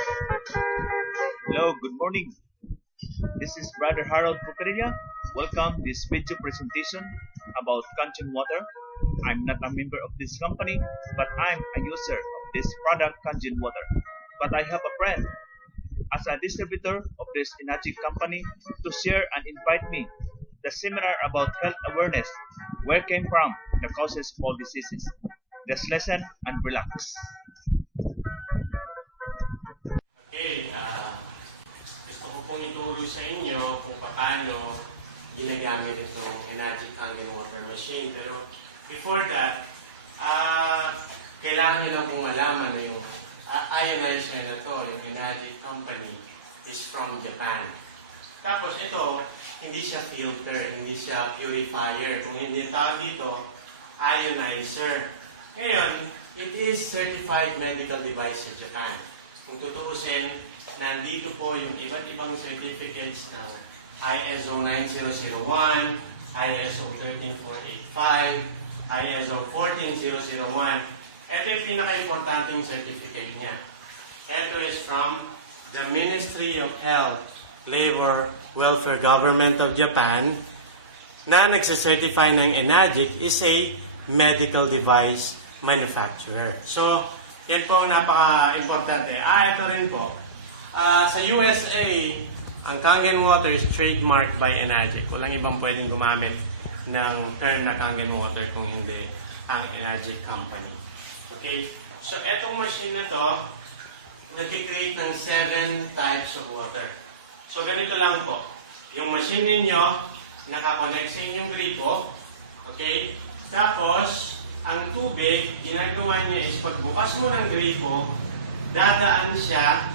Hello, good morning. This is Brother Harold Pucarilla. Welcome to this video presentation about Kangen water. I'm not a member of this company, but I'm a user of this product Kangen water. But I have a friend as a distributor of this Enagic company to share and invite me the seminar about health awareness, where came from, the causes of all diseases. Let's listen and relax. Okay, gusto ko pong ituro sa inyo kung paano ginagamit itong Enagic Kangen water machine. Pero before that, kailangan nyo lang pong malaman na yung ionizer na to, yung Enagic company, is from Japan. Tapos ito, hindi siya filter, hindi siya purifier. Kung hindi tawag dito, ionizer. Ngayon, it is certified medical device sa Japan. Kung tutuusin, nandito po yung iba't ibang certificates ng ISO 9001, ISO 13485, ISO 14001. Ito yung pinaka-importanting certificate niya. Ito is from the Ministry of Health, Labor, Welfare Government of Japan na nagsacertify ng Enagic is a medical device manufacturer. So, yan po ang napaka-importante. Ito rin po. Sa USA, ang Kangen water is trademarked by Enagic. Walang ibang pwedeng gumamit ng term na Kangen water kung hindi ang Enagic company. Okay? So, etong machine na to, nag-create ng 7 types of water. So, ganito lang po. Yung machine ninyo, nakakonect sa inyong gripo. Okay? Tapos, ang tubig, ginagawa niya is pagbukas mo ng gripo, dadaan siya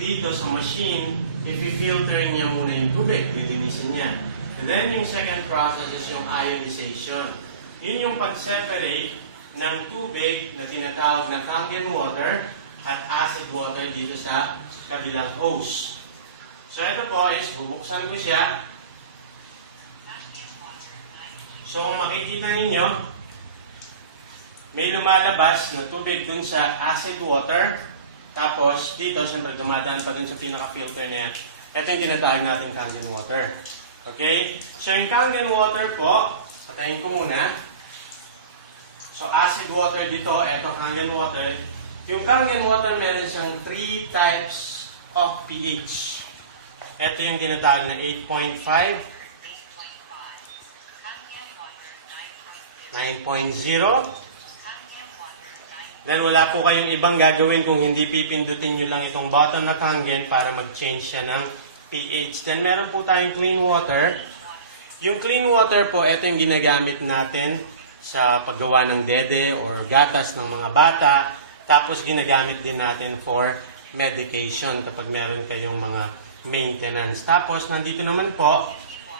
dito sa machine, i-filter niya muna yung tubig, lilinisin niya. And then yung second process is yung ionization. Yun yung pag-separate ng tubig na tinatawag na Kangen water at acid water dito sa kabilang hose. So ito po is, bubuksan ko siya. So kung makikita ninyo, may lumalabas na tubig dun sa acid water. Tapos, dito, siyempre, dumadaan pa dun sa pinaka-filter na yan. Ito yung tinatawag natin Kangen water. Okay? So, yung Kangen water po, patayin ko muna. So, acid water dito, ito Kangen water. Yung Kangen water, meron siyang 3 types of pH. Ito yung tinatawag na 8.5, 9.0, then wala po kayong ibang gagawin kung hindi pipindutin nyo lang itong button na Kangen para mag-change siya ng pH. Then meron po tayong clean water. Yung clean water po, ito yung ginagamit natin sa paggawa ng dede or gatas ng mga bata. Tapos ginagamit din natin for medication kapag meron kayong mga maintenance. Tapos nandito naman po,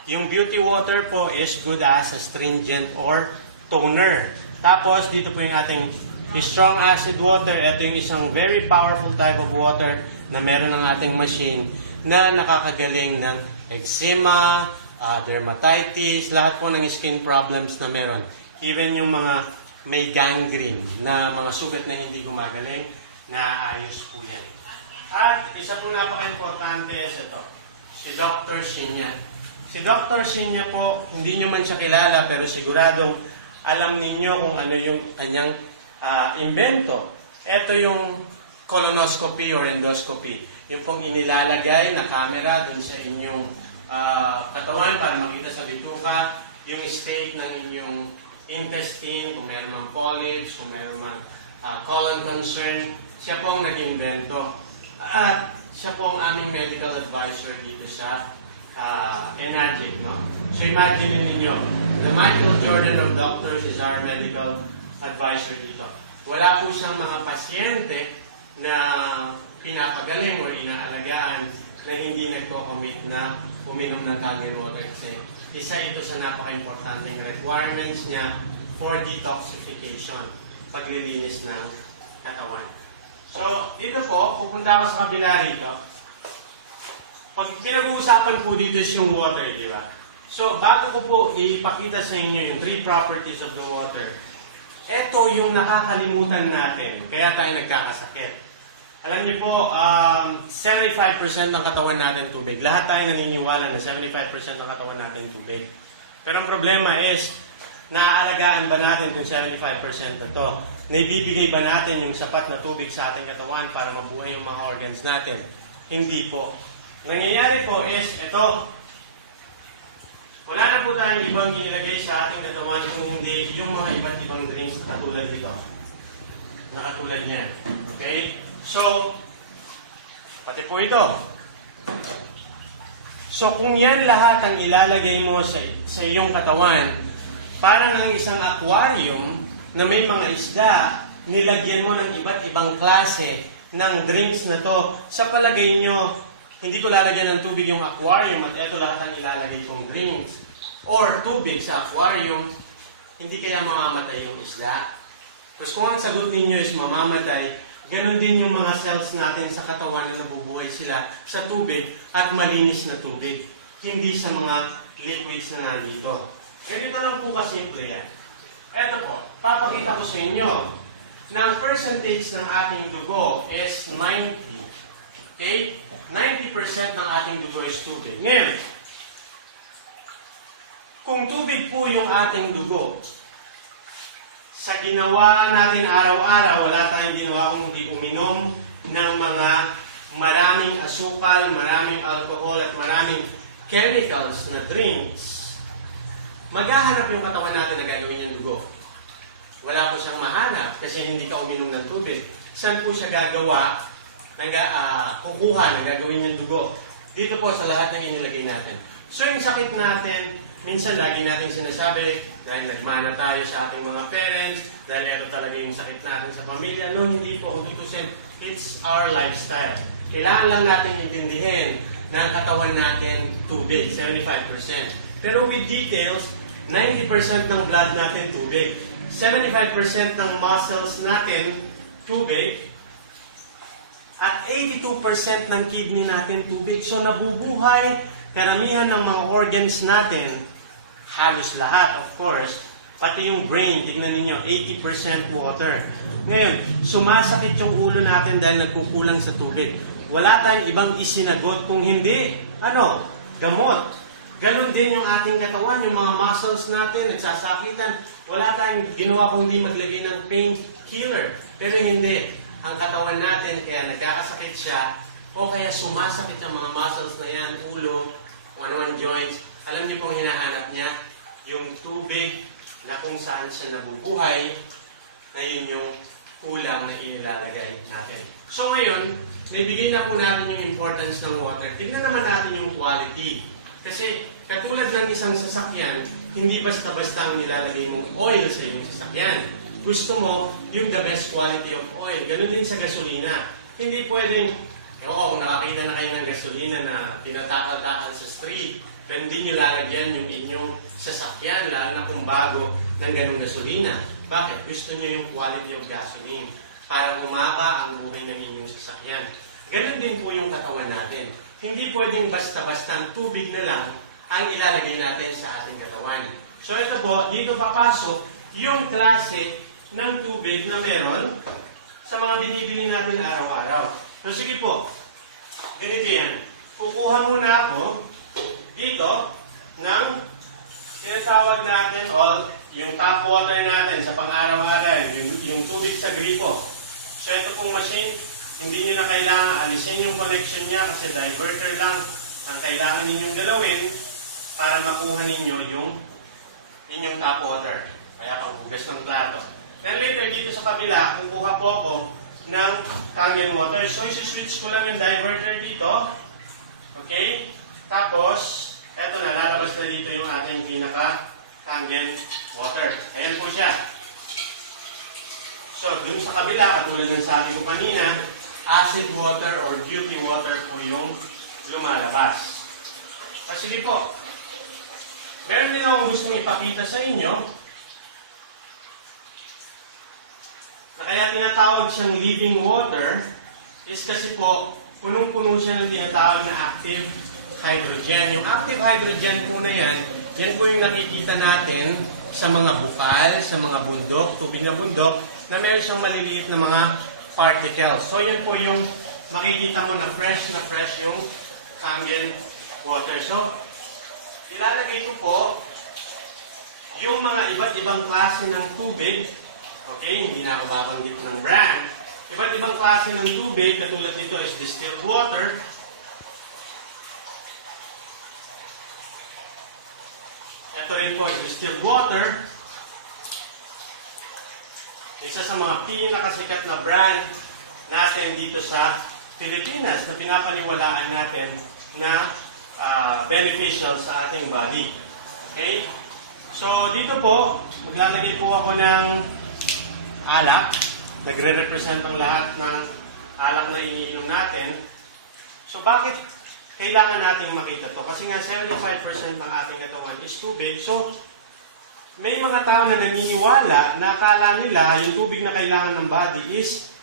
yung beauty water po is good as astringent or toner. Tapos dito po yung ating strong acid water. Ito yung isang very powerful type of water na meron ng ating machine na nakakagaling ng eczema, dermatitis, lahat po ng skin problems na meron. Even yung mga may gangrene na mga sugat na hindi gumagaling, naayos po yan. At isa po napaka-importante is ito, si Dr. Shinya. Si Dr. Shinya po, hindi nyo man siya kilala pero siguradong alam ninyo kung ano yung kanyang invento. Ito yung colonoscopy or endoscopy. Yung pong inilalagay na camera dun sa inyong katawan para makita sa bituka, yung state ng inyong intestine, kung meron mang polyps, kung meron mang colon concern, siya pong nag-invento. At siya pong aming medical advisor dito sa Enagic, no? So imagine ninyo, the Michael Jordan of doctors is our medical advisor dito. Wala po siyang mga pasyente na pinapagaling o inaalagaan na hindi nagko-commit na uminom ng Kangen water kasi isa ito sa napaka-importanting requirements niya for detoxification, paglilinis ng katawan. So, dito po, pupunta ako sa kabila rito. Pag pinag-uusapan po dito is yung water, di ba? So, bago ko po ipakita sa inyo yung 3 properties of the water, ito yung nakakalimutan natin, kaya tayo nagkakasakit. Alam niyo po, 75% ng katawan natin tubig. Lahat tayo naniniwala na 75% ng katawan natin tubig. Pero ang problema is, naaalagaan ba natin kung 75% na to? Naibibigay ba natin yung sapat na tubig sa ating katawan para mabuhay yung mga organs natin? Hindi po. Nangyayari po is, ito, wala na po tayong ibang ilagay sa ating katawan kung hindi yung mga iba't ibang drinks katulad dito. Nakatulad niya. Okay? So, pati po ito. So, kung yan lahat ang ilalagay mo sa iyong katawan, parang ng isang aquarium na may mga isda, nilagyan mo ng iba't ibang klase ng drinks na to. Sa palagay nyo, hindi ko lalagyan ng tubig yung aquarium at eto lahat ang ilalagay kong drinks. Or tubig sa aquarium, hindi kaya mamamatay yung isda? Tapos kung ang sagot ninyo is mamamatay, ganun din yung mga cells natin sa katawan na nabubuhay sila sa tubig at malinis na tubig. Hindi sa mga liquids na nandito. Ganito lang po kasimple yan. Eto po, papakita ko sa inyo na ang percentage ng ating dugo is 90. Okay? 90% ng ating dugo is tubig. Ngayon, kung tubig po yung ating dugo, sa ginawa natin araw-araw, wala tayong ginawa kung hindi uminom ng mga maraming asukal, maraming alcohol, at maraming chemicals na drinks, maghahanap yung katawan natin na gagawin yung dugo. Wala po siyang mahanap kasi hindi ka uminom ng tubig. Saan po siya gagawa? Kukuha na gagawin yung dugo. Dito po sa lahat ng inilagay natin. So yung sakit natin, minsan lagi natin sinasabi, dahil nagmana tayo sa ating mga parents, dahil ito talaga yung sakit natin sa pamilya. No, hindi po. Kung tutusin, it's our lifestyle. Kailangan lang natin intindihin na ang katawan natin tubig, 75%. Pero with details, 90% ng blood natin tubig. 75% ng muscles natin tubig. At 82% ng kidney natin tubig. So nabubuhay karamihan ng mga organs natin, halos lahat of course, pati yung brain, tignan ninyo, 80% water. Ngayon, sumasakit yung ulo natin dahil nagkukulang sa tubig. Wala tayong ibang isinagot kung hindi, gamot. Ganon din yung ating katawan, yung mga muscles natin, nagsasakitan. Wala tayong ginawa kung hindi maglagay ng painkiller. Pero hindi. Ang katawan natin, kaya nagkakasakit siya, o kaya sumasakit yung mga muscles na yan, ulo, one joints. Alam niyo pong hinahanap niya? Yung tubig na kung saan siya nabubuhay, na yun yung kulang na ilalagay natin. So ngayon, naibigay na po natin yung importance ng water. Tignan naman natin yung quality. Kasi katulad ng isang sasakyan, hindi basta-basta ang nilalagay mong oil sa iyong sasakyan. Gusto mo yung the best quality of oil. Ganun din sa gasolina. Hindi pwedeng, kung nakakita na kayo ng gasolina na tinatakal-takal sa street, pero hindi nyo lalagyan yung inyong sasakyan, lalo na kung bago ng ganung gasolina. Bakit? Gusto nyo yung quality of gasoline para umaba ang buhay ng inyong sasakyan. Ganun din po yung katawan natin. Hindi pwedeng basta-basta ang tubig na lang ang ilalagay natin sa ating katawan. So ito po, dito papasok yung klase ng tubig na meron sa mga binibili natin araw-araw. So sige po, ganito yan. Kukuha muna ako dito ng tinatawag natin yung tap water natin sa pang-araw-araw, yung tubig sa gripo. So ito pong machine, hindi nyo na kailangan alisin yung connection niya kasi diverter lang ang kailangan ninyong galawin para makuha ninyo yung inyong tap water. Kaya panghugas ng plato. Then later, dito sa kabila, kukuha po ako ng Kangen water. So, isi-switch ko lang yung diverter dito. Okay? Tapos, eto na, lalabas na dito yung ating pinaka-Kangen water. Ayan po siya. So, dun sa kabila, katulad ng sabi ko kanina, acid water or duty water po yung lumalabas. Sige po, meron din akong gustong ipakita sa inyo na kaya tinatawag siyang living water is kasi po, punong-puno siya ng tinatawag na active hydrogen. Yung active hydrogen po na yan po yung nakikita natin sa mga bukal, sa mga bundok, tubig na bundok, na meron siyang maliliit na mga particles. So yan po yung makikita mo na fresh yung Kangen water. So, ilalagay ko po yung mga iba't ibang klase ng tubig. Okay, hindi na ako mabanggit ng brand. Iba't ibang klase ng tubig, katulad nito is distilled water. Ito rin po is distilled water. Isa sa mga pinakasikat na brand natin dito sa Pilipinas na pinapaniwalaan natin na beneficial sa ating body. Okay? So, dito po, maglalagay po ako ng alak. Nagre-represent ang lahat ng alak na iniinom natin. So, bakit kailangan natin makita to? Kasi nga, 75% ng ating katawan is tubig. So, may mga tao na naniniwala na akala nila yung tubig na kailangan ng body is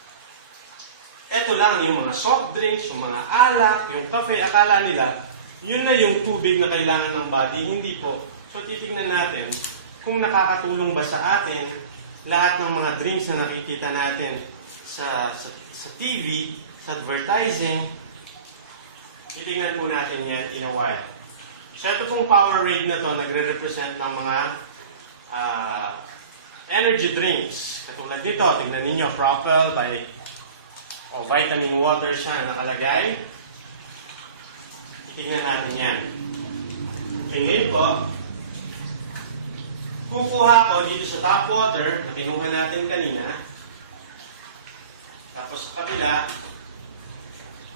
eto lang, yung mga soft drinks, yung mga alak, yung kape, akala nila, yun na yung tubig na kailangan ng body. Hindi po. So, titignan natin kung nakakatulong ba sa atin lahat ng mga drinks na nakikita natin sa TV, sa advertising. Titignan po natin yan in a while. So, ito pong Powerade na to, nagre-represent ng mga energy drinks. Katulad nito, tignan ninyo, Propel by vitamin water siya na nakalagay. Tingnan natin yan. Ngayon po, kukuha ko dito sa tap water na kinuha natin kanina. Tapos sa kabila,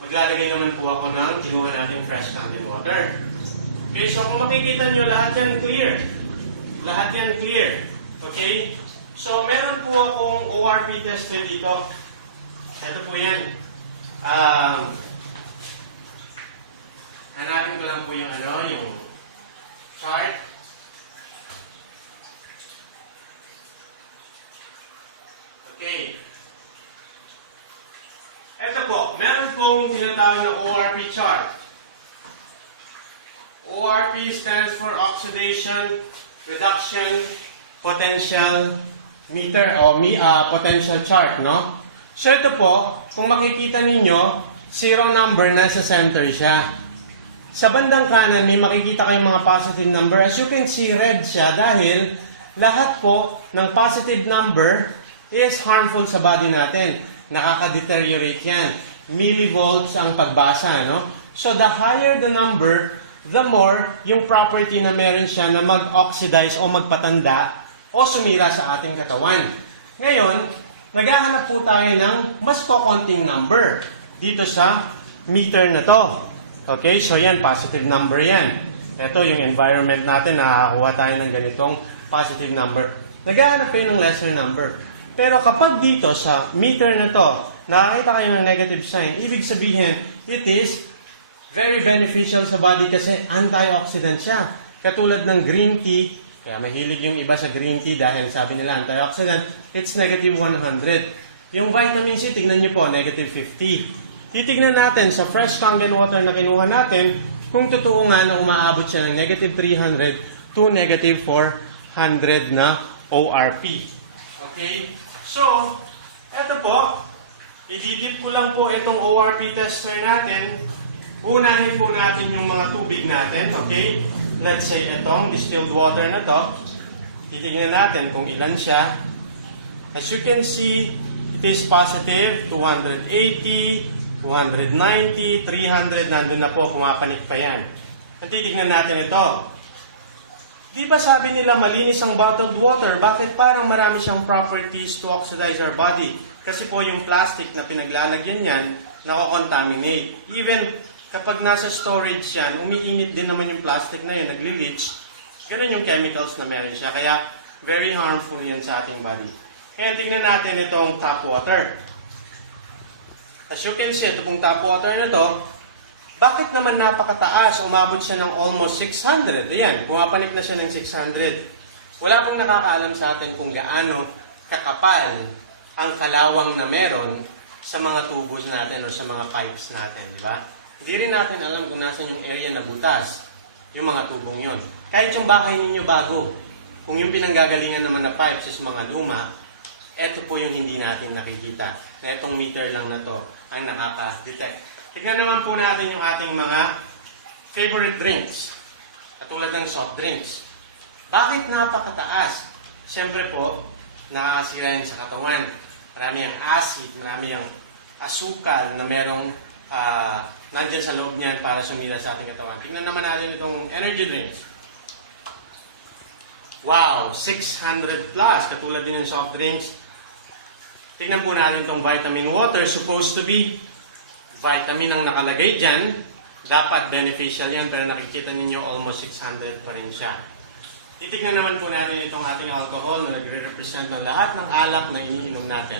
maglalagay naman po ako ng kinuha natin fresh Kangen water. Okay, so kung makikita nyo, lahat yan clear. Lahat yan clear. Okay? So, meron po akong ORP tester dito. Ito po yan. Hanapin ko lang po yung yung chart. Okay. Ito po, meron pong tinatawag na ORP chart. ORP stands for Oxidation Reduction Potential Meter o potential chart, no? So ito po, kung makikita ninyo, zero number nasa center siya. Sa bandang kanan, may makikita kayong mga positive number. As you can see, red siya dahil lahat po ng positive number is harmful sa body natin. Nakaka-deteriorate yan. Millivolts ang pagbasa, no? So the higher the number, the more yung property na meron siya na mag-oxidize o magpatanda o sumira sa ating katawan. Ngayon, naghahanap po tayo ng mas kokonting number dito sa meter na to. Okay, so yan, positive number yan. Ito yung environment natin, nakakakuha tayo ng ganitong positive number. Naghahanap kayo ng lesser number. Pero kapag dito sa meter na to, nakakita kayo ng negative sign, ibig sabihin, it is very beneficial sa body kasi antioxidant siya. Katulad ng green tea, kaya mahilig yung iba sa green tea dahil sabi nila antioxidant, it's negative 100. Yung vitamin C, tignan nyo po, negative 50. Titignan natin sa fresh Kangen water na kinuha natin, kung totoo nga na umaabot siya ng negative 300 to negative 400 na ORP. Okay? So, eto po, ididip ko lang po itong ORP tester natin. Unahin po natin yung mga tubig natin, okay? Let's say itong distilled water na to. Titignan natin kung ilan siya. As you can see, it is positive, 280, 290, 300, nandun na po, pumapanik pa yan. At titignan natin ito. Di ba sabi nila malinis ang bottled water? Bakit parang marami siyang properties to oxidize our body? Kasi po yung plastic na pinaglalagyan yan, nako-contaminate. Even kapag nasa storage yan, umiinit din naman yung plastic na yun, nagli-leach. Ganun yung chemicals na meron siya. Kaya, very harmful yan sa ating body. Kaya tingnan natin itong tap water. As you can see, ito pong tap water na to, bakit naman napakataas? Umabot siya ng almost 600. Ayan, pumapanik na siya ng 600. Wala pong nakakaalam sa atin kung gaano kakapal ang kalawang na meron sa mga tubos natin o sa mga pipes natin, di ba? Hindi rin natin alam kung nasan yung area na butas, yung mga tubong yon. Kahit yung bahay ninyo bago, kung yung pinanggagalingan naman na pipes is mga luma, eto po yung hindi natin nakikita. na itong meter lang na to ang nakaka-detect. Tignan naman po natin yung ating mga favorite drinks, katulad ng soft drinks. Bakit napakataas? Siyempre po, nakakasira yan sa katawan. Marami ang acid, marami ang asukal na merong nandyan sa loob niyan para sumira sa ating katawan. Tignan naman natin itong energy drinks. Wow, 600 plus, katulad din ng soft drinks. Tignan po natin itong vitamin water, supposed to be vitamin ang nakalagay dyan. Dapat beneficial yan, pero nakikita ninyo almost 600 pa rin siya. Titignan naman po natin itong ating alcohol na nagre-represent ng lahat ng alak na iniinom natin.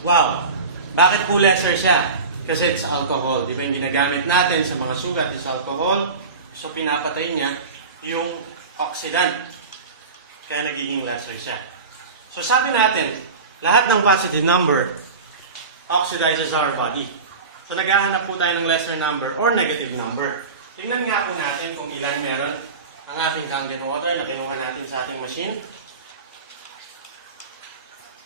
Wow! Bakit po lesser siya? Kasi it's alcohol. Di ba yung ginagamit natin sa mga sugat is alcohol? So pinapatay niya yung oxidant. Kaya nagiging lesser siya. So sabi natin, lahat ng positive number oxidizes our body. So naghahanap po tayo ng lesser number or negative number. Tingnan nga po natin kung ilan meron ang ating Kangen water na kinuha natin sa ating machine.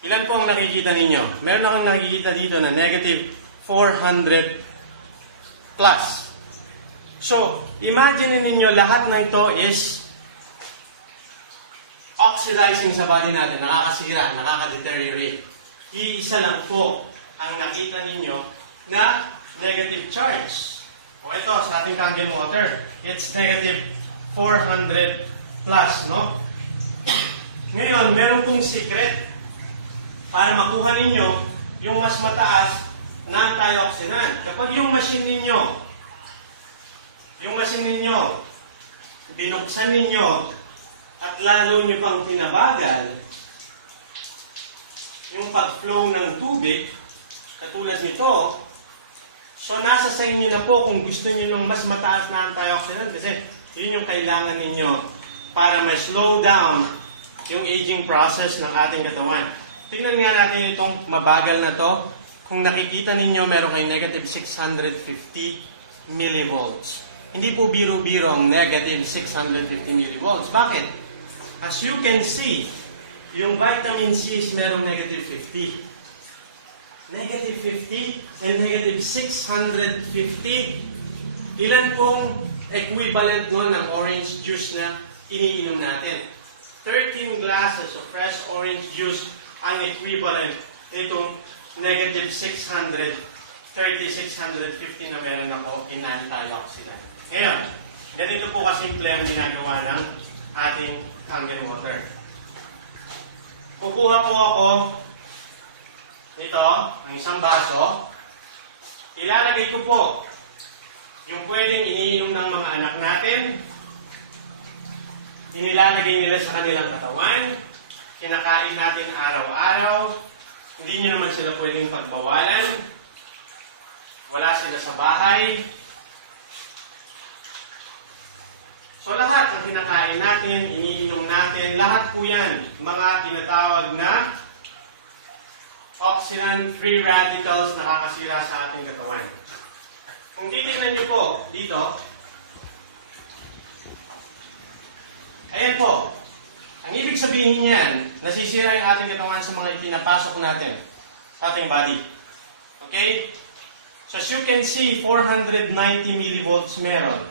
Ilan po ang nakikita ninyo? Meron akong nakikita dito na negative 400 plus. So, imagine ninyo lahat ng ito is oxidizing sa body natin, nakakasira, nakaka-deteriorate. Iisa lang po ang nakita ninyo na negative charge. O ito, sa ating Kangen water, it's negative 400 plus, no? Ngayon, meron pong secret para makuha ninyo yung mas mataas na antioxidant. Kapag yung machine ninyo, binuksan ninyo, at lalo nyo pang tinabagal, yung pag-flow ng tubig, katulad nito, so nasa sa inyo na po kung gusto nyo ng mas mataas na antioxidant kasi yun yung kailangan ninyo para ma-slow down yung aging process ng ating katawan. Tingnan nga natin itong mabagal na to. Kung nakikita ninyo, meron kayong negative 650 millivolts. Hindi po biro-biro ang negative 650 millivolts. Bakit? As you can see, yung vitamin C is merong negative 50. Negative 50 and negative 650. Ilan pong equivalent nun ng orange juice na iniinom natin? 13 glasses of fresh orange juice ang equivalent itong negative 600, 650 na meron ako in antioxidant. Ngayon, ganito po kasimple ang ginagawa ng ating Kangen water. Kukuha po ako nito, ang isang baso. Ilalagay ko po yung pwedeng iniinom ng mga anak natin. Inilalagay nila sa kanilang katawan. Kinakain natin araw-araw. Hindi nyo naman sila pwedeng pagbawalan. Wala sila sa bahay. So lahat ng kinakain natin, iniinom natin, lahat po yan, mga tinatawag na oxidant-free radicals na nakakasira sa ating katawan. Kung titignan nyo po dito, ayan po, ang ibig sabihin niyan, nasisira yung ating katawan sa mga ipinapasok natin sa ating body. Okay? So as you can see, 490 millivolts meron.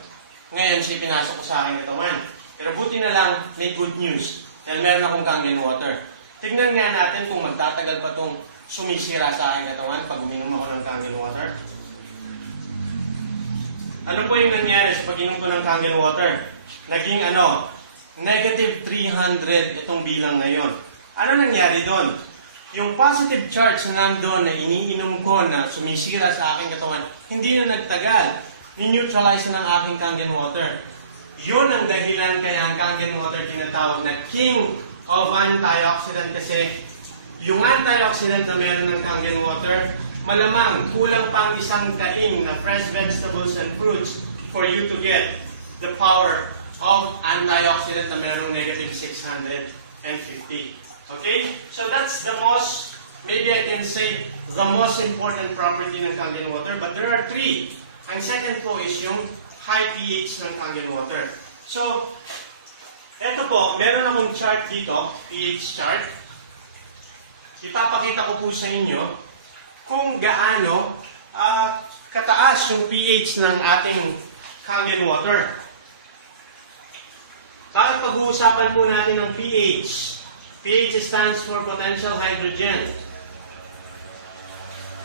Ngayon siya pinasok ko sa aking katawan. Pero buti na lang, may good news. Dahil meron akong Kangen water. Tignan nga natin kung magtatagal pa itong sumisira sa aking katawan pag uminom ako ng Kangen water. Ano po yung nangyari sa pag-inom ko ng Kangen water? Naging negative 300 itong bilang ngayon. Ano nangyari doon? Yung positive charge na nandun na iniinom ko na sumisira sa aking katawan, hindi na nagtagal. Ni-neutralize ng aking Kangen water. Yun ang dahilan kaya ang Kangen water tinatawag na king of antioxidant kasi yung antioxidant na meron ng Kangen water, malamang kulang pang isang kain na fresh vegetables and fruits for you to get the power of antioxidant na merong negative 650. Okay? So that's the most, maybe I can say, the most important property ng Kangen water. But there are three. Ang second po is yung high pH ng Kangen water. So, eto po, meron akong chart dito, pH chart. Ipapakita ko po sa inyo kung gaano kataas yung pH ng ating Kangen water. Bakit pag-uusapan po natin ng pH? pH stands for potential hydrogen.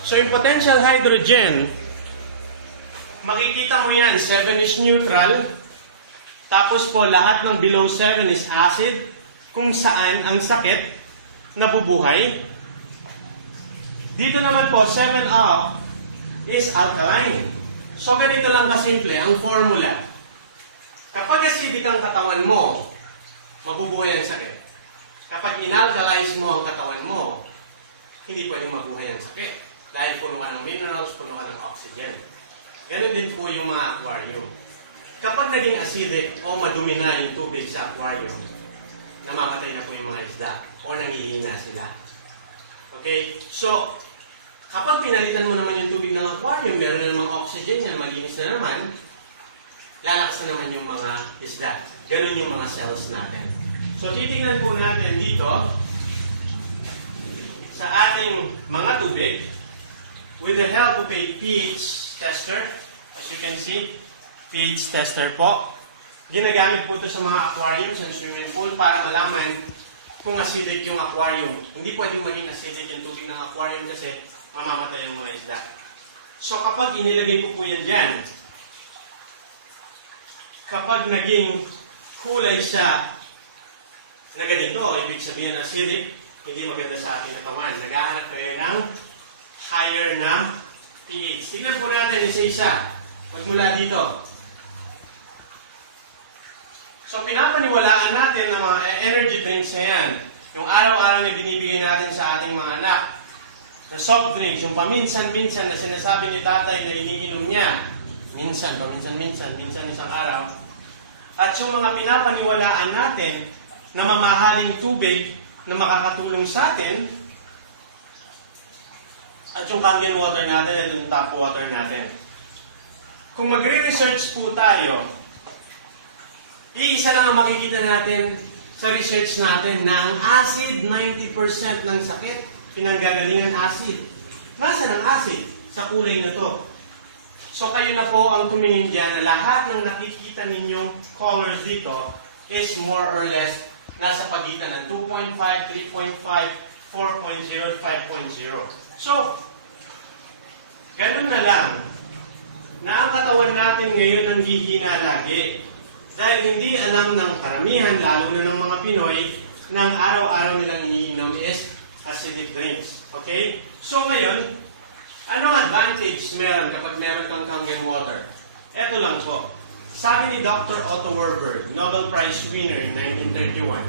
So yung potential hydrogen, makikita mo yan, 7 is neutral, tapos po lahat ng below 7 is acid, kung saan ang sakit nabubuhay. Dito naman po, 7 up is alkaline. So ganito lang kasimple ang formula. Kapag acidic ang katawan mo, mabubuhay ang sakit. Kapag inalkalize mo ang katawan mo, hindi pwedeng mabuhay ang sakit. Dahil puno ka ng minerals, puno ka ng oxygen. Ganun din po yung mga aquarium. Kapag naging acidic o madumi na yung tubig sa aquarium, namamatay na po yung mga isda o nanghihina sila. Okay? So, kapag pinalitan mo naman yung tubig ng aquarium, meron na namang oxygen yan, malinis na naman, lalakas na naman yung mga isda. Ganun yung mga cells natin. So, titingnan po natin dito sa ating mga tubig with the help of a pH tester. As you can see, pH tester po. Ginagamit po ito sa mga aquarium, sa swimming pool, para malaman kung acidic yung aquarium. Hindi pwedeng maging acidic yung tubig ng aquarium kasi mamamatay yung mga isda. So kapag inilagay ko po yan dyan, kapag naging kulay siya na ganito, ibig sabihin acidic, hindi maganda sa ating katawan. Naghahanap kayo ng higher na pH. Tingnan po natin isa-isa. Magmula dito. So, pinapaniwalaan natin na mga energy drinks na yan. Yung araw-araw na binibigay natin sa ating mga anak. Na soft drinks, yung paminsan-minsan na sinasabi ni tatay na iniinom niya. Minsan, paminsan-minsan, minsan isang araw. At yung mga pinapaniwalaan natin na mamahaling tubig na makakatulong sa atin, at yung Kangen water natin at yung tap water natin. Kung magre-research po tayo, iisa lang ang makikita natin sa research natin ng acid, 90% ng sakit, pinanggagalingan acid. Nasaan ang acid? Sa kulay na to. So kayo na po ang tumingin dyan na lahat ng nakikita ninyong colors dito is more or less nasa pagitan ng 2.5, 3.5, 4.0, 5.0. So, ganun na lang na ang katawan natin ngayon ang hihina lagi. Dahil hindi alam ng karamihan, lalo na ng mga Pinoy, na ang araw-araw nilang iniinom is acidic drinks. Okay? So ngayon, anong advantage meron kapag meron kang Kangen water? Ito lang po. Sabi ni Dr. Otto Warburg, Nobel Prize winner in 1931,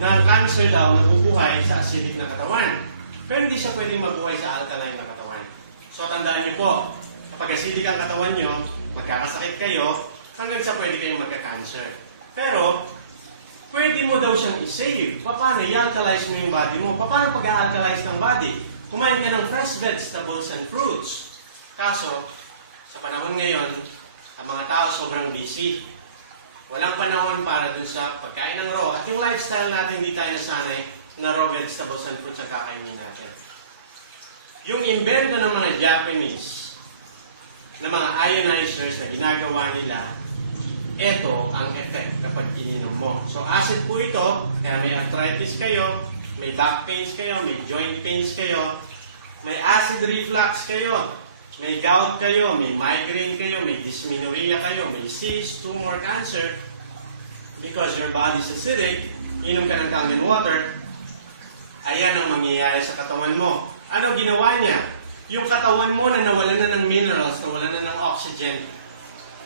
na ang cancer daw nabubuhay sa acidic na katawan. Pero hindi siya pwedeng mabuhay sa alkaline na katawan. So tandaan niyo po, kapag acidic ang katawan niyo, magkakasakit kayo, hanggang sa pwede kayong magka-cancer. Pero, pwede mo daw siyang i-save. Paano i-alkalize mo yung body mo? Paano pag-alkalize ng body? Kumain ka ng fresh vegetables and fruits. Kaso, sa panahon ngayon, ang mga tao sobrang busy. Walang panahon para dun sa pagkain ng raw. At yung lifestyle natin, hindi tayo nasanay na raw vegetables and fruits ang kakainin natin. Yung invento ng mga Japanese na mga ionizers na ginagawa nila, ito ang effect kapag ininom mo. So acid po ito, kaya may arthritis kayo, may back pains kayo, may joint pains kayo, may acid reflux kayo, may gout kayo, may migraine kayo, may dysmenorrhea kayo, may cyst, tumor, cancer, because your body is acidic, inom ka ng Kangen water, ayan ang mangyayari sa katawan mo. Ano ginawa niya? Yung katawan mo na nawalan na ng minerals, nawalan na ng oxygen,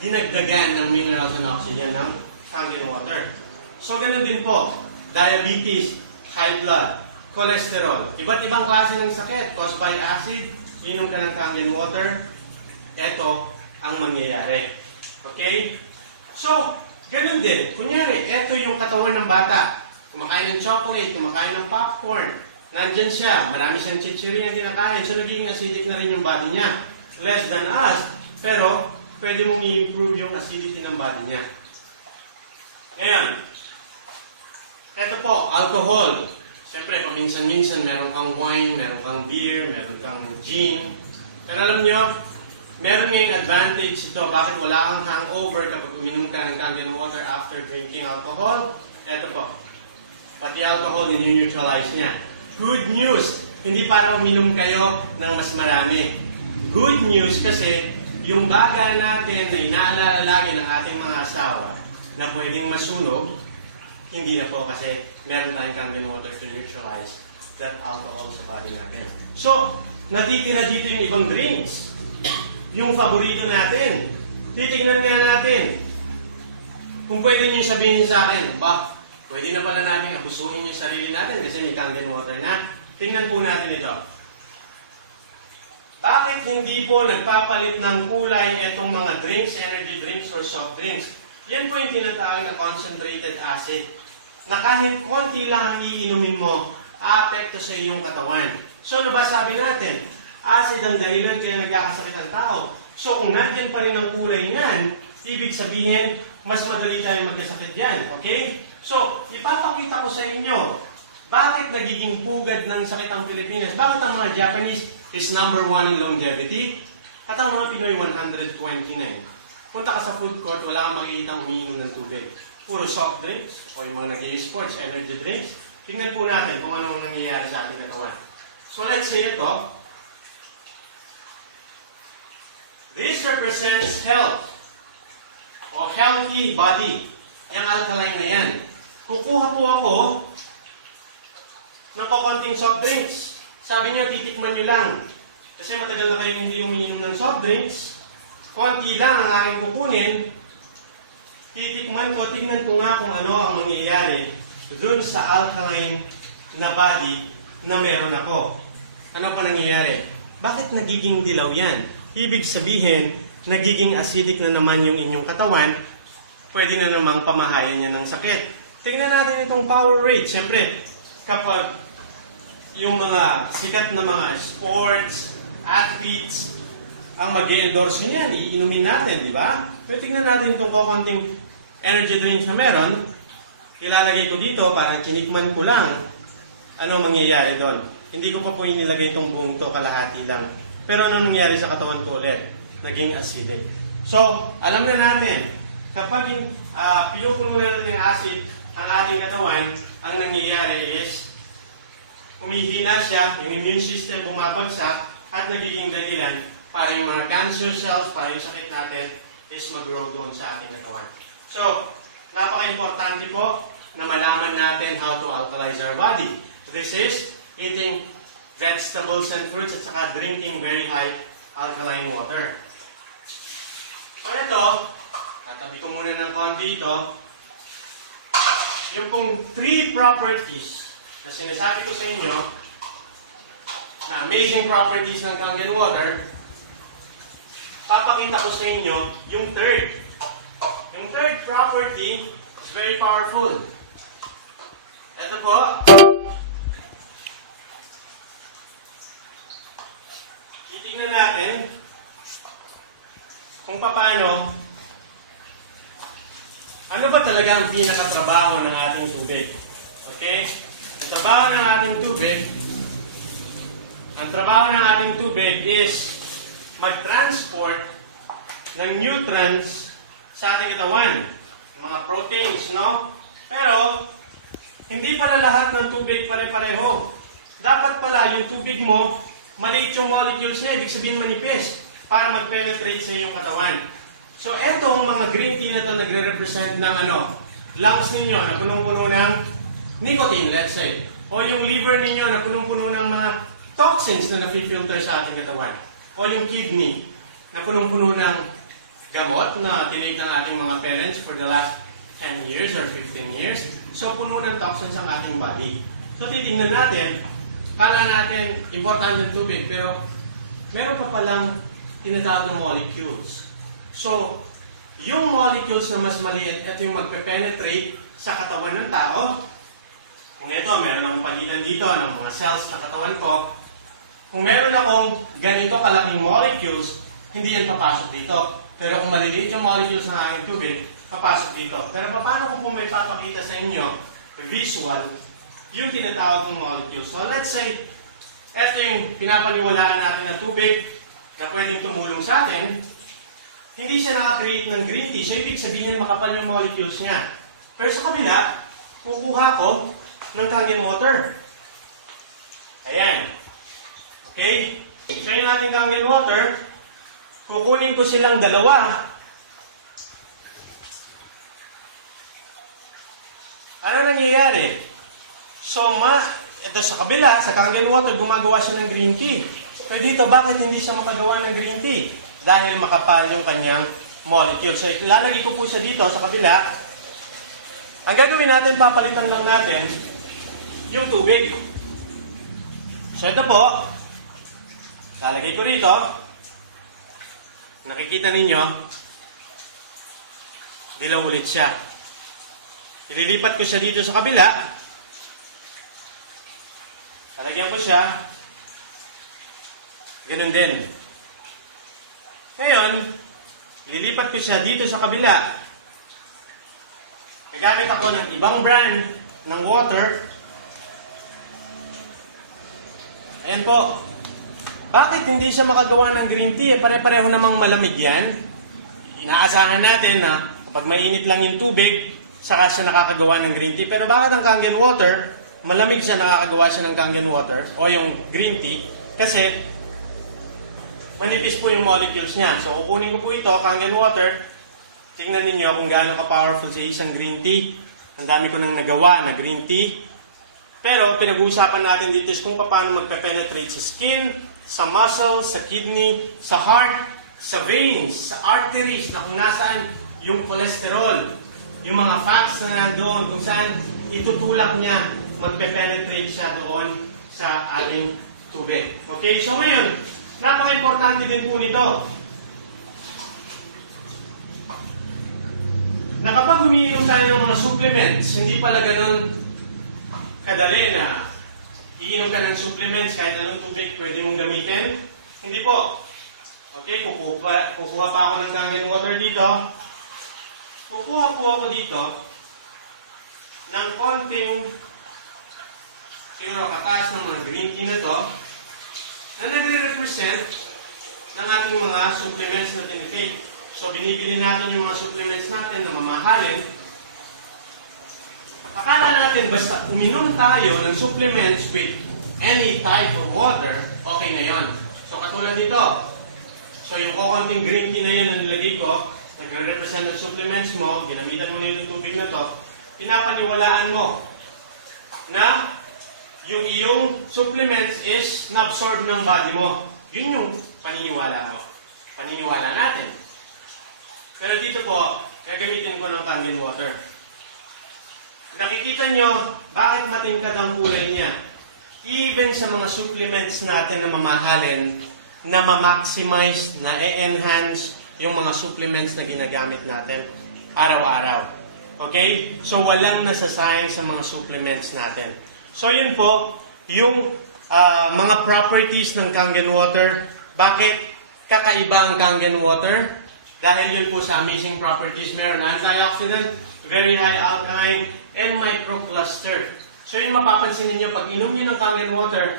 dinagdagan ng minerals and oxygen ng Kangen water. So, ganun din po. Diabetes, high blood, cholesterol, iba't ibang klase ng sakit caused by acid, inom ka ng Kangen water, ito ang mangyayari. Okay? So, ganun din. Kunyari, ito yung katawan ng bata. Kumakain ng chocolate, kumakain ng popcorn, nandyan siya, marami siyang chichirya na kinakain, so nagiging acidic na rin yung body niya. Less than us, pero pwede mong i-improve yung acidity ng body niya. Ngayon, ito po, alcohol. Siyempre, paminsan-minsan, meron kang wine, meron kang beer, meron kang gin. Pero alam nyo, meron ngayong advantage ito. Bakit wala kang hangover kapag uminom ka ng Kangen water after drinking alcohol? Ito po. Pati alcohol, neutralize niya. Good news! Hindi para uminom kayo ng mas marami. Good news kasi yung baga natin na inaalala lagi ng ating mga asawa na pwedeng masunog, hindi na po kasi meron tayong Kangen water to neutralize that alcohol sa body natin. So, natitira dito yung ibang drinks. Yung paborito natin. Titignan nga natin. Kung pwede nyo sabihin sa akin, pwede na pala natin abusuhin yung sarili natin kasi may Kangen water na. Tingnan po natin ito. Bakit hindi po nagpapalit ng kulay itong mga drinks, energy drinks, or soft drinks? Yan po yung tinatawag na concentrated acid. Na kahit konti lang ang iinumin mo, aapekto sa iyong katawan. So, ano ba sabi natin? Acid ang dahilan kaya nagkakasakit ang tao. So, kung nandiyan pa rin ang kulay niyan, ibig sabihin, mas madali tayo magkasakit yan. Okay? So, ipapakita ko sa inyo, bakit nagiging pugad ng sakit ang Pilipinas? Bakit ang mga Japanese is #1 in longevity? At ang mga Pinoy, 129. Punta ka sa food court, wala kang makikita umiinom ng tubig. Puro soft drinks, o yung mga nag-i-sports, energy drinks. Tingnan po natin kung anong nangyayari sa ating katawan. So, let's say ito. This represents health o healthy body. Yung alkaline na yan. Kukuha po ako ng kakunting soft drinks. Sabi niyo, titikman niyo lang. Kasi matagal na kayo hindi umiinom ng soft drinks. Konti lang ang aking kukunin. Titikman ko, tignan ko nga kung ano ang mangyayari dun sa alkaline na body na meron ako. Ano pa nangyayari? Bakit nagiging dilaw yan? Ibig sabihin, nagiging acidic na naman yung inyong katawan, pwede na namang pamahayan niya ng sakit. Tingnan natin itong power rate. Siyempre, kapag yung mga sikat na mga sports, athletes, ang mag-endorse niyan, iinumin natin, di ba? Pero tingnan natin itong kukunting energy drinks na meron. Ilalagay ko dito, parang kinikman ko lang ano mangyayari doon. Hindi ko pa po inilagay itong buong to, kalahati lang. Pero ano nangyayari sa katawan ko ulit? Naging acidic. So, alam na natin, kapag pinupuno na natin ng acid ang ating katawan, ang nangyayari is humihina siya, yung immune system bumabagsak, at nagiging dahilan para yung mga cancer cells, para yung sakit natin, is mag-grow doon sa ating katawan. So, napaka-importante po na malaman natin how to alkalize our body. This is eating vegetables and fruits at saka drinking very high alkaline water. So ito, tatabi ko muna ng konti ito. Yung pong 3 properties na sinasabi ko sa inyo, na amazing properties ng Kangen water, papakita ko sa inyo yung third. Yung third property is very powerful. Ito po. Titingnan natin kung paano, ano ba talaga ang pinakatrabaho ng ating tubig. Okay? Ang trabaho ng ating tubig is mag-transport ng nutrients sa ating katawan. Mga proteins, no? Pero, hindi pala lahat ng tubig pare-pareho. Dapat pala yung tubig mo, maliit yung molecules niya, ibig sabihin manipis, para mag-penetrate sa iyong katawan. So, etong mga green tea na ito nagre-represent ng lungs ninyo na punong-puno ng nicotine, let's say. O yung liver ninyo na punong-puno ng mga toxins na nafi-filter sa ating katawan. O yung kidney na punong-puno ng gamot na tinake ng ating mga parents for the last 10 years or 15 years. So, puno ng toxins ang ating body. So, titingnan natin, kala natin importante ng tubig, pero meron pa palang tinatawag na molecules. So, yung molecules na mas maliit, ito yung magpe-penetrate sa katawan ng tao. Kung ito, meron akong palitan dito ng mga cells ng katawan ko. Kung meron akong ganito kalaking molecules, hindi yan papasok dito. Pero kung maliliit yung molecules ng aking tubig, papasok dito. Pero paano kung may papakita sa inyo, visual, yung tinatawag ng molecule. So let's say, ito yung pinapaniwalaan natin na tubig na pwedeng tumulong sa atin. Hindi siya nakakreate ng green tea. So ibig sabihin makapal yung molecules niya. Pero sa kabila, kukuha ko ng Kangen water. Ayan. Okay? So yung ating Kangen water, kukunin ko silang dalawa. Ano nangyayari? So, ito sa kabila, sa Kangen water, gumagawa siya ng green tea. Pero dito, bakit hindi siya makagawa ng green tea? Dahil makapal yung kanyang molecule. So, ilalagay ko po siya dito sa kabila. Ang gagawin natin, papalitan lang natin yung tubig. So, ito po, lalagay ko rito. Nakikita ninyo, dilaw ulit siya. Ililipat ko siya dito sa kabila. Lalagyan ko siya. Ganun din. Ngayon, ililipat ko siya dito sa kabila. Gagamit ako ng ibang brand ng water. Ayan po. Bakit hindi siya makagawa ng green tea? Pare-pareho namang malamig yan. Inaasahan natin na kapag mainit lang yung tubig, saka siya nakakagawa ng green tea. Pero bakit ang Kangen water, malamig siya, nakakagawa siya ng Kangen water o yung green tea? Kasi manipis po yung molecules niya. So kukunin ko po ito, Kangen water. Tingnan ninyo kung gaano ka-powerful sa isang green tea. Ang dami ko nang nagawa na green tea. Pero pinag-uusapan natin dito is kung paano magpe-penetrate sa skin, sa muscles, sa kidney, sa heart, sa veins, sa arteries, na kung nasaan yung cholesterol, yung mga fats na nandoon, kung saan itutulak niya, magpe-penetrate siya doon sa ating tubig. Okay, so ngayon, napaka-importante din po nito. Na kapag umiinom tayo ng mga supplements, hindi pala ganun kadali na iinom ka ng supplements kahit anong tubig pwede mong gamitin. Hindi po. Okay, kukuha pa ako ng Kangen water dito. Kukuha po ako dito ng konting siguro kataas ng mga green tea na to na nagre-represent ng ating mga supplements na tinitake. So, binibili natin yung mga supplements natin na mamahalin. Akala natin basta uminom tayo ng supplements with any type of water, okay na yon. So, katulad dito. So, yung kukunting green tea na yun na nilagay ko, nagre-represent ng supplements mo, ginamitan mo na yung tubig na to, pinapaniwalaan mo na yung iyong supplements is na-absorb ng body mo. Yun yung paniniwala mo. Paniniwala natin. Pero dito po, gagamitin ko ng Kangen water. Nakikita nyo, bakit matingkad ang kulay niya? Even sa mga supplements natin na mamahalin, na ma-maximize, na e-enhance yung mga supplements na ginagamit natin araw-araw. Okay? So, walang nasasayang sa mga supplements natin. So, yun po, yung mga properties ng Kangen water. Bakit kakaiba ang Kangen water? Dahil yun po sa amazing properties, meron antioxidant, very high alkaline, and microcluster. So yung mapapansin ninyo, pag inom nyo ng Kangen water,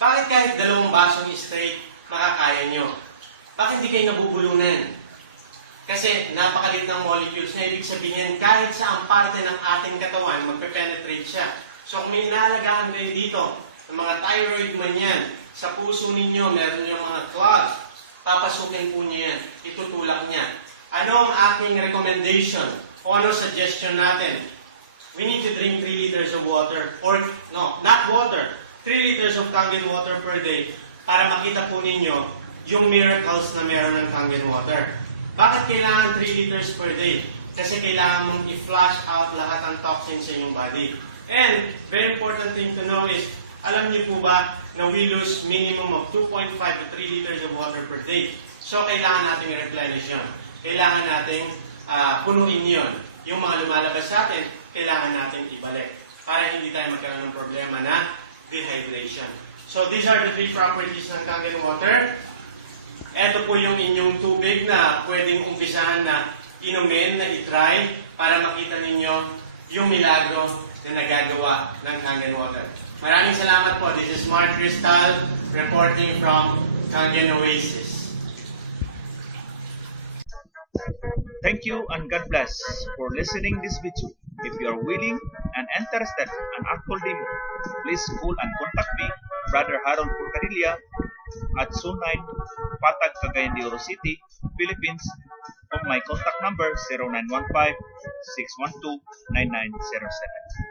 bakit kahit 2 basong straight, makakaya nyo? Bakit hindi kayo nabubulunan? Kasi napakalit ng molecules na ibig sabihin, kahit sa ang parte ng ating katawan, magpe-penetrate siya. So kung may inaalagaan kayo dito, ng mga thyroid man yan, sa puso ninyo, meron yung mga clots, papasukin po niya yan. Itutulak niya. Ano ang aking recommendation? O ano suggestion natin? We need to drink 3 liters of water. Or, no, not water. 3 liters of Kangen water per day para makita po ninyo yung miracles na meron ng Kangen water. Bakit kailangan 3 liters per day? Kasi kailangan mong i-flush out lahat ng toxins sa inyong body. And, very important thing to know is, alam niyo po ba na we lose minimum of 2.5 to 3 liters of water per day. So, kailangan nating replenish yun. Kailangan nating punuin yun. Yung mga lumalabas sa atin, kailangan nating ibalik para hindi tayo magkaroon ng problema na dehydration. So, these are the 3 properties ng Kangen water. Ito po yung inyong tubig na pwedeng umpisahan na inumin, na itry para makita ninyo yung milagro na nagagawa ng Kangen Water. Maraming salamat po. This is Mark Cristal reporting from Kangen Oasis. Thank you and God bless for listening this video. If you are willing and interested in actual demo, please call and contact me, Brother Harold Purcarilla, at 09 Patag, Cagayan de Oro City, Philippines, on my contact number 0915-612-9907.